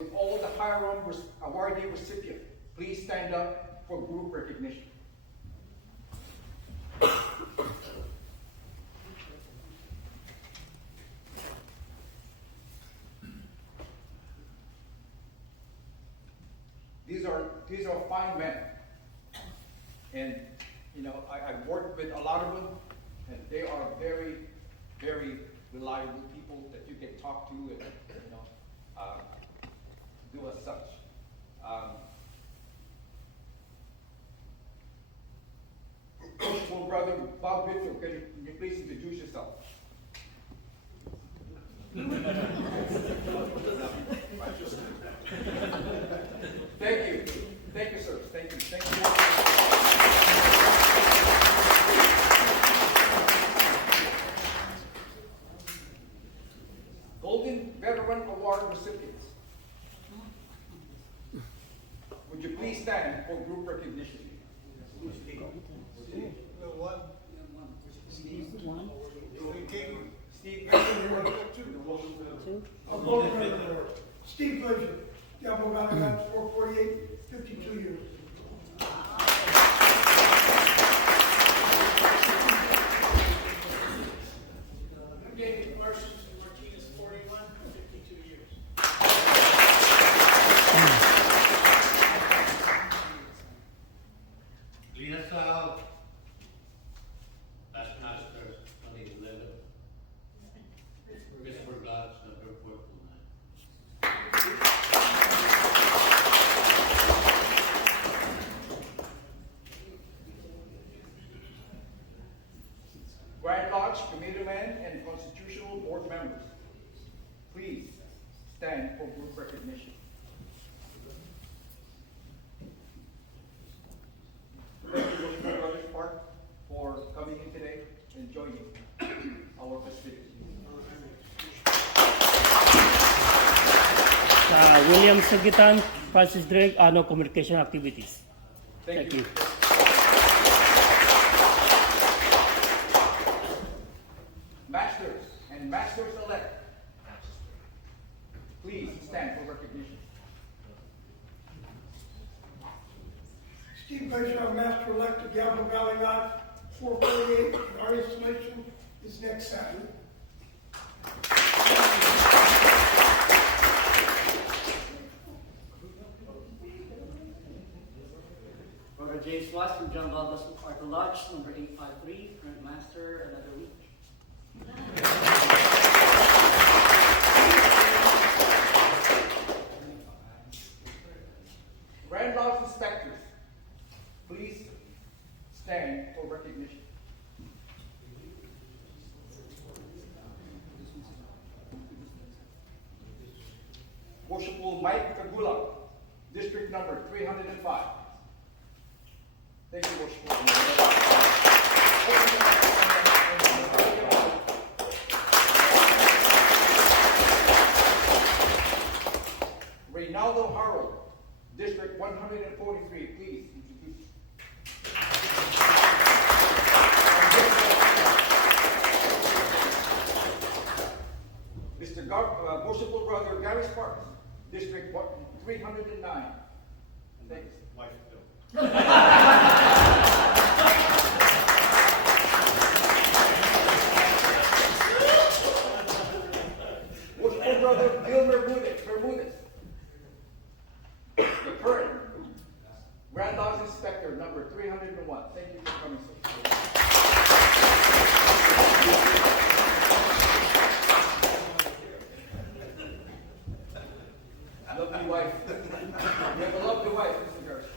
All the firearm awardee recipients, please stand up for group recognition. These are fine men, and I've worked with a lot of them, and they are very, very reliable people that you can talk to and do as such. Well, brother Bob Mitchell, can you please introduce yourself? Thank you, sir. Thank you. Golden Veteran Award recipients, would you please stand for group recognition? Steve. Steve Glacier, Diablo Valley Labs, 448, 52 years. David Marcius Martinez, 41, 52 years. Lina Sal, Last Masters, 2011. Christopher Lodge, number 429. Grand Lodge Committeemen and Constitutional Board members, please stand for group recognition. Thank you, Mr. Brothers Park, for coming in today and joining our festivities. William Sagitan, Francis Drake, no communication activities. Thank you. Masters and Masters-elect, please stand for recognition. Steve Glacier, Master Elect of Diablo Valley Lodge, 448. Our installation is next Saturday. Brother James West from John Douglas Arthur Lodge, number 853, current master, another week. Grand Lodge inspectors, please stand for recognition. Worshipful Mike Kagula, district number 305. Thank you, Worshipful. Reynaldo Harold, district 143, please introduce. Mr. Worshipful Brother Gary Sparks, district 309. Thanks. Wife Bill. Worshipful Brother Gilmer Bermudez, the current Grand Lodge Inspector number 301. Thank you for coming, sir. Lovely wife. You have a lovely wife, Mr. Garrison.